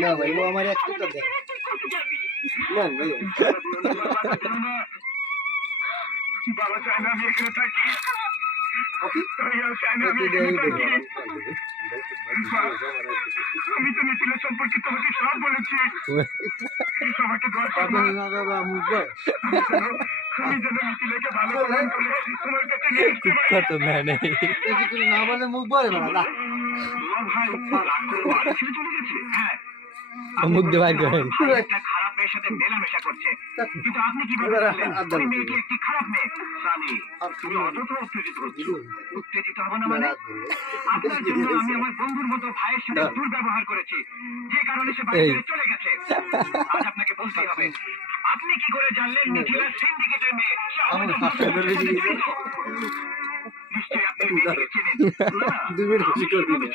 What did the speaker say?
না ভাই ও আমার একটা দেয় না ভাই বাবা চায় না আমি এখানে থাকি আমি তো মিথিলের সম্পর্কে তোমাকে সব বলেছি আমাকে আমি যেন মিথিলাকে ভালো করে তোমার কাছে নিয়ে আসতে পারি। না বলে মুখ বলে না চলে গেছে হ্যাঁ মুখ দিয়ে বাইর করেন একটা খারাপ মেয়ের সাথে মেলামেশা করছে কিন্তু আপনি কিভাবে জানলেন ওই মেয়েটি একটি খারাপ মেয়ে সানি তুমি অযথা উত্তেজিত হবে না মানে আপনার জন্য আমি আমার বন্ধুর মতো ভাইয়ের সাথে দুর্ব্যবহার করেছি যে কারণে সে বাড়ি ছেড়ে চলে গেছে আজ আপনাকে বলতেই হবে আপনি কি করে জানলেন মিথিলা সিন্ডিকেটের মেয়ে সে অবৈধ নিশ্চয়ই আপনি মেয়েটিকে চেনেন দুই মিনিট